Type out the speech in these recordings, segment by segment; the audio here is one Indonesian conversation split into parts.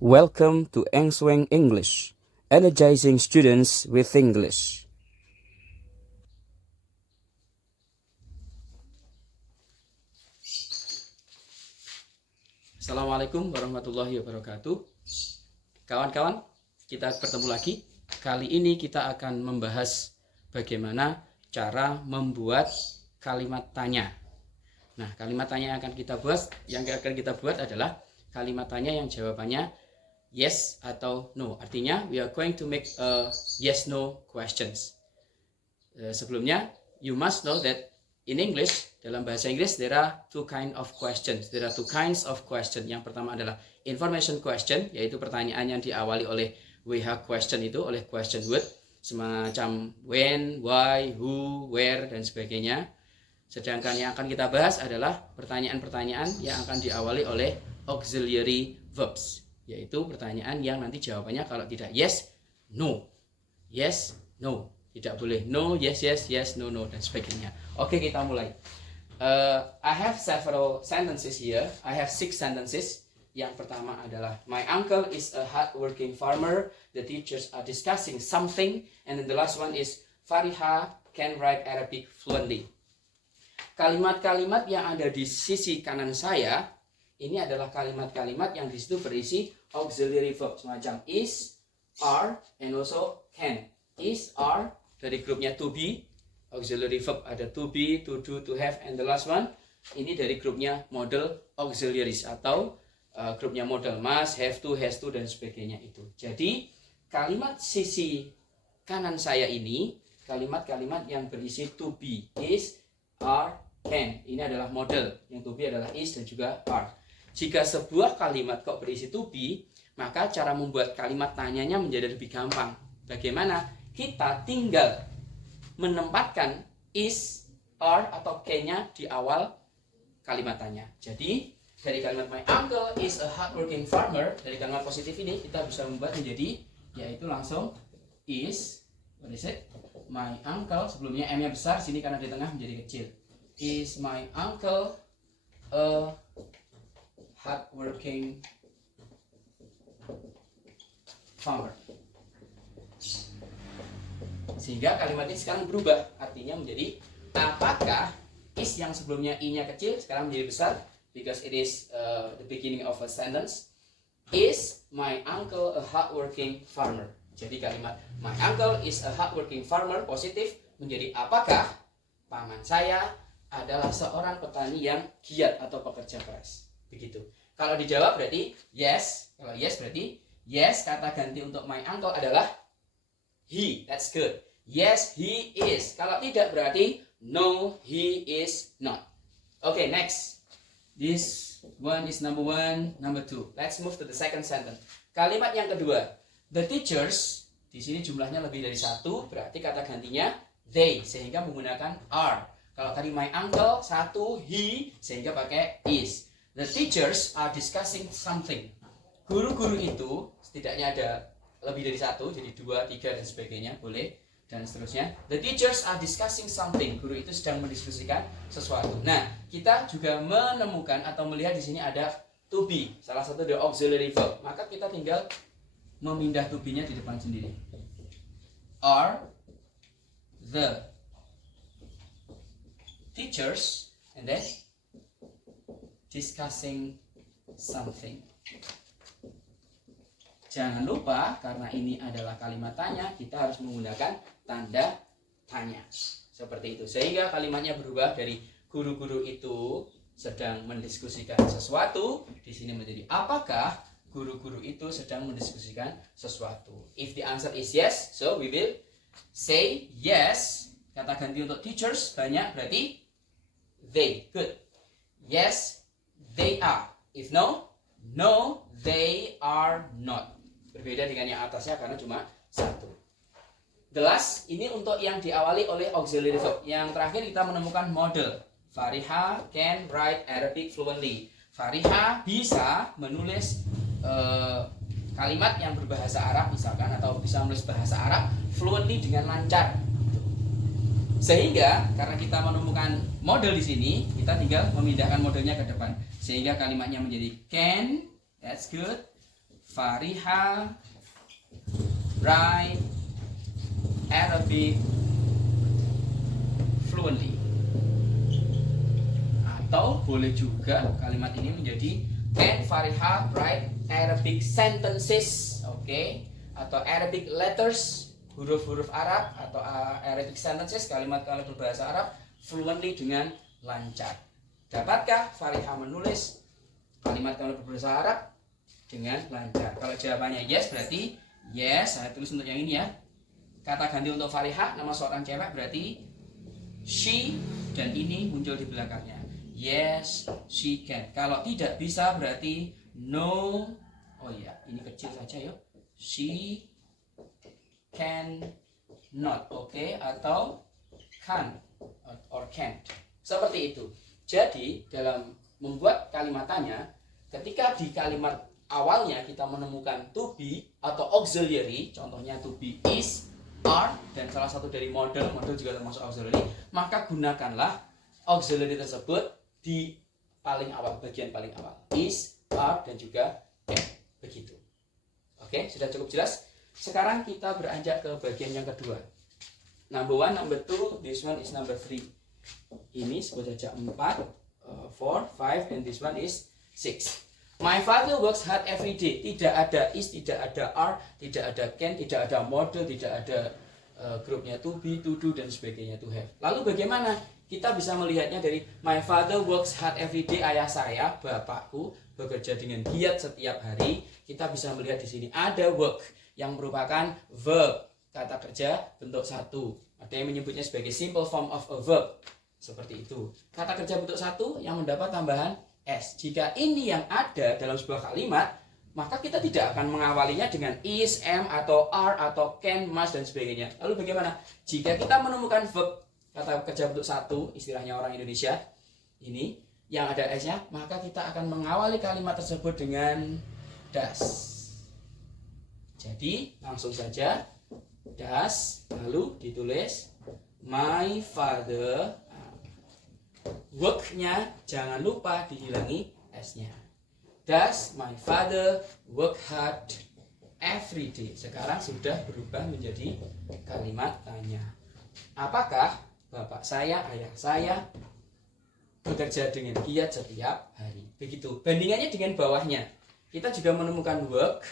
Welcome to Engsweng English, energizing students with English. Assalamualaikum warahmatullahi wabarakatuh. Kawan-kawan, kita bertemu lagi. Kali ini kita akan membahas bagaimana cara membuat kalimat tanya. Nah, kalimat tanya yang akan kita buat adalah kalimat tanya yang jawabannya yes atau no. Artinya we are going to make a yes no questions. Sebelumnya, you must know that in English, dalam bahasa Inggris, there are two kinds of questions. Yang pertama adalah information question, yaitu pertanyaan yang diawali oleh WH question itu, oleh question word, semacam when, why, who, where, dan sebagainya. Sedangkan yang akan kita bahas adalah pertanyaan-pertanyaan yang akan diawali oleh auxiliary verbs, yaitu pertanyaan yang nanti jawabannya kalau tidak yes, no. Yes, no. Tidak boleh no, yes, yes, yes, no, no, dan sebagainya. Oke, kita mulai. I have several sentences here. I have 6 sentences. Yang pertama adalah my uncle is a hardworking farmer. The teachers are discussing something. And then the last one is Fariha can write Arabic fluently. Kalimat-kalimat yang ada di sisi kanan saya ini adalah kalimat-kalimat yang di situ berisi auxiliary verb semacam is, are, and also can. Is, are dari grupnya to be, auxiliary verb ada to be, to do, to have, and the last one ini dari grupnya model auxiliaries atau grupnya model must, have to, has to, dan sebagainya itu. Jadi kalimat sisi kanan saya ini kalimat-kalimat yang berisi to be, is, are, can. Ini adalah model, yang to be adalah is dan juga are. Jika sebuah kalimat kok berisi to be, maka cara membuat kalimat tanyanya menjadi lebih gampang. Bagaimana? Kita tinggal menempatkan is, are, atau can-nya di awal kalimat tanya. Jadi, dari kalimat my uncle is a hardworking farmer, dari kalimat positif ini kita bisa membuat menjadi, yaitu langsung is, what is it? My uncle, sebelumnya M-nya besar, sini karena di tengah menjadi kecil. Is my uncle a hardworking farmer? Sehingga kalimat ini sekarang berubah, artinya menjadi apakah is yang sebelumnya i-nya kecil sekarang menjadi besar, because it is the beginning of a sentence. Is my uncle a hardworking farmer? Jadi kalimat my uncle is a hardworking farmer positif menjadi apakah paman saya adalah seorang petani yang giat atau pekerja keras. Begitu. Kalau dijawab berarti yes. Kalau yes berarti yes, kata ganti untuk my uncle adalah he. That's good. Yes, he is. Kalau tidak berarti no, he is not. Okay, next. This one is number 1, number 2. Let's move to the second sentence. Kalimat yang kedua. The teachers, di sini jumlahnya lebih dari 1, berarti kata gantinya they, sehingga menggunakan are. Kalau tadi my uncle, 1, he, sehingga pakai is. The teachers are discussing something. Guru-guru itu, setidaknya ada lebih dari 1, jadi 2, 3, dan sebagainya, boleh. Dan seterusnya. The teachers are discussing something. Guru itu sedang mendiskusikan sesuatu. Nah, kita juga menemukan atau melihat di sini ada to be, salah satu dari auxiliary verb. Maka kita tinggal memindah to be-nya di depan sendiri. Are the teachers and then discussing something. Jangan lupa, karena ini adalah kalimat tanya, kita harus menggunakan tanda tanya. Seperti itu. Sehingga kalimatnya berubah dari guru-guru itu sedang mendiskusikan sesuatu, di sini menjadi apakah guru-guru itu sedang mendiskusikan sesuatu. If the answer is yes, so we will say yes. Kata ganti untuk teachers banyak, berarti they. Good. Yes, they are. If no, no, they are not. Berbeda dengan yang atasnya karena cuma 1. The last, ini untuk yang diawali oleh auxiliary verb. Yang terakhir kita menemukan model. Fariha can write Arabic fluently. Fariha bisa menulis kalimat yang berbahasa Arab misalkan, atau bisa menulis bahasa Arab fluently dengan lancar. Sehingga karena kita menemukan model di sini, kita tinggal memindahkan modelnya ke depan. Sehingga kalimatnya menjadi can, that's good. Fariha write Arabic fluently. Atau boleh juga kalimat ini menjadi can Fariha write Arabic sentences, oke? Atau Arabic letters, huruf-huruf Arab atau Arabic sentences, kalimat-kalimat berbahasa Arab fluently dengan lancar. Dapatkah Fariha menulis kalimat-kalimat berbahasa Arab dengan lancar? Kalau jawabannya yes, berarti yes. Saya tulis untuk yang ini ya. Kata ganti untuk Fariha, nama seorang cewek berarti she, dan ini muncul di belakangnya. Yes, she can. Kalau tidak bisa berarti no. Oh ya, ini kecil saja ya. She can not, oke? Atau can or can't. Seperti itu. Jadi dalam membuat kalimat tanya, ketika di kalimat awalnya kita menemukan to be atau auxiliary, contohnya to be is, are, dan salah satu dari model juga termasuk auxiliary, maka gunakanlah auxiliary tersebut di paling awal, bagian paling awal. Is, are, dan juga can. Begitu. Oke, sudah cukup jelas? Sekarang kita beranjak ke bagian yang kedua. Number 1, number 2, this one is number 3. Ini sebut saja 4, 4, 5, and this one is 6. My father works hard every day. Tidak ada is, tidak ada are, tidak ada can, tidak ada model, tidak ada grupnya to be, to do, dan sebagainya, to have. Lalu bagaimana? Kita bisa melihatnya dari my father works hard every day. Ayah saya, bapakku, bekerja dengan giat setiap hari. Kita bisa melihat di sini ada work yang merupakan verb, kata kerja bentuk 1. Ada yang menyebutnya sebagai simple form of a verb. Seperti itu. Kata kerja bentuk 1 yang mendapat tambahan s. Jika ini yang ada dalam sebuah kalimat, maka kita tidak akan mengawalinya dengan is, am, atau are, atau can, must, dan sebagainya. Lalu bagaimana? Jika kita menemukan verb kata kerja bentuk 1, istilahnya orang Indonesia, ini yang ada s-nya, maka kita akan mengawali kalimat tersebut dengan das. Jadi langsung saja das, lalu ditulis my father. Work-nya jangan lupa dihilangi s-nya. Does my father work hard every day? Sekarang sudah berubah menjadi kalimat tanya. Apakah bapak saya, ayah saya bekerja dengan giat setiap hari? Begitu. Bandingannya dengan bawahnya. Kita juga menemukan work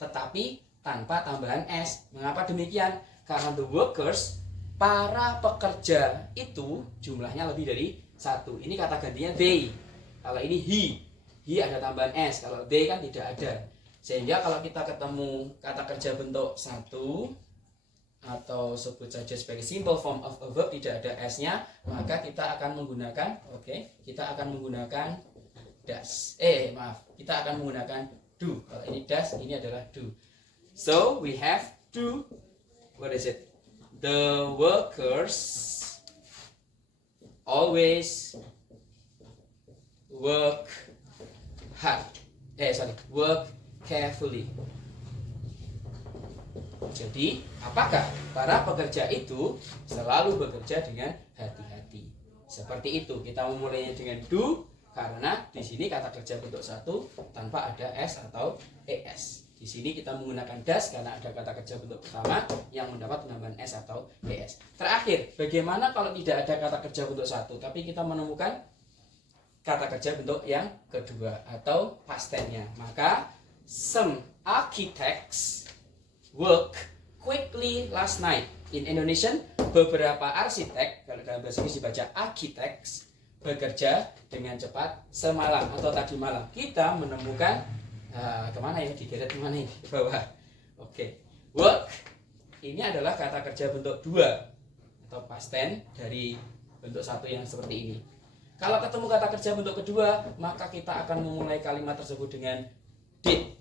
tetapi tanpa tambahan s. Mengapa demikian? Karena the workers, para pekerja itu jumlahnya lebih dari 1. Ini kata gantinya they. Kalau ini he ada tambahan s. Kalau they kan tidak ada. Sehingga kalau kita ketemu kata kerja bentuk 1 atau sebut saja sebagai simple form of a verb tidak ada s-nya, maka kita akan menggunakan kita akan menggunakan does. Kita akan menggunakan do. Kalau ini does, ini adalah do. So we have do. What is it? The workers always work hard. Work carefully. Jadi, apakah para pekerja itu selalu bekerja dengan hati-hati? Seperti itu. Kita memulainya dengan do karena di sini kata kerja bentuk 1 tanpa ada s atau es. Di sini kita menggunakan does karena ada kata kerja bentuk pertama yang mendapat penambahan s atau es. Terakhir, bagaimana kalau tidak ada kata kerja bentuk 1 tapi kita menemukan kata kerja bentuk yang kedua atau past tense-nya? Maka some architects work quickly last night. In Indonesian, beberapa arsitek, kalau dalam bahasa Inggris dibaca architects, bekerja dengan cepat semalam atau tadi malam. Kita menemukan kemana ya? Digeret kemana ini? Di bawah. Work ini adalah kata kerja bentuk 2 atau past tense dari bentuk 1 yang seperti ini. Kalau ketemu kata kerja bentuk kedua, maka kita akan memulai kalimat tersebut dengan did.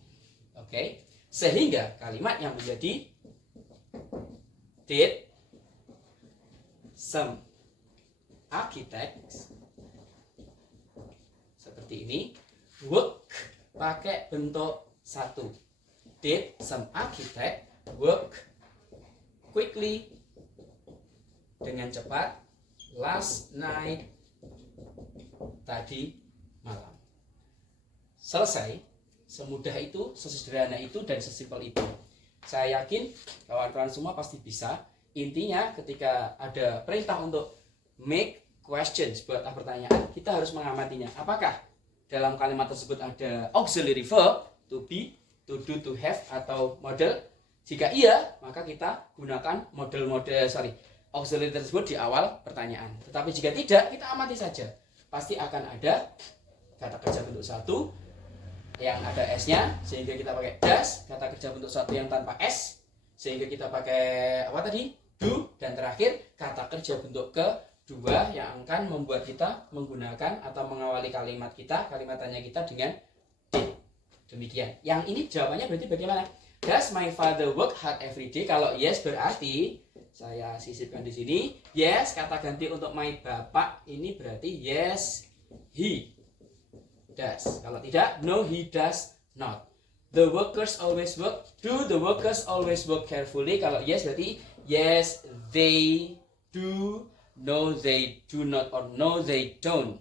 Sehingga kalimat yang menjadi did some architects seperti ini. Work pakai bentuk 1. Did some architect work quickly dengan cepat last night tadi malam. Selesai. semudah itu, sesederhana itu, dan sesimpel itu. Saya yakin kawan-kawan semua pasti bisa. Intinya ketika ada perintah untuk make questions, buatlah pertanyaan, kita harus mengamatinya. Apakah dalam kalimat tersebut ada auxiliary verb, to be, to do, to have, atau model? Jika iya, maka kita gunakan auxiliary tersebut di awal pertanyaan. Tetapi jika tidak, kita amati saja. Pasti akan ada kata kerja bentuk satu yang ada S-nya, sehingga kita pakai does. Kata kerja bentuk satu yang tanpa S, sehingga kita pakai apa tadi? Do. Dan terakhir, kata kerja bentuk kedua yang akan membuat kita menggunakan atau mengawali kalimat tanya kita dengan did. Demikian. Yang ini jawabannya berarti bagaimana? Does my father work hard every day? Kalau yes berarti saya sisipkan di sini. Yes, kata ganti untuk my bapak ini berarti yes, he does. Kalau tidak, no, he does not. The workers always work. Do the workers always work carefully? Kalau yes berarti yes, they do. No, they do not. Or no, they don't.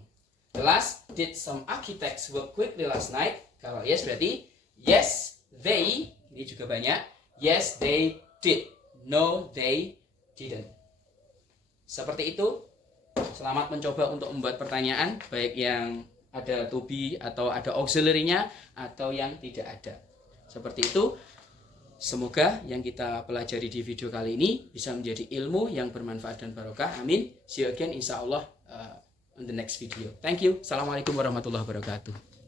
The last, did some architects work quickly last night? Kalau yes berarti yes, they. Ini juga banyak. Yes, they did. No, they didn't. Seperti itu. Selamat mencoba untuk membuat pertanyaan, baik yang ada to be atau ada auxiliary-nya atau yang tidak ada. Seperti itu. Semoga yang kita pelajari di video kali ini bisa menjadi ilmu yang bermanfaat dan barokah. Amin. See you again insya Allah on the next video. Thank you. Assalamualaikum warahmatullahi wabarakatuh.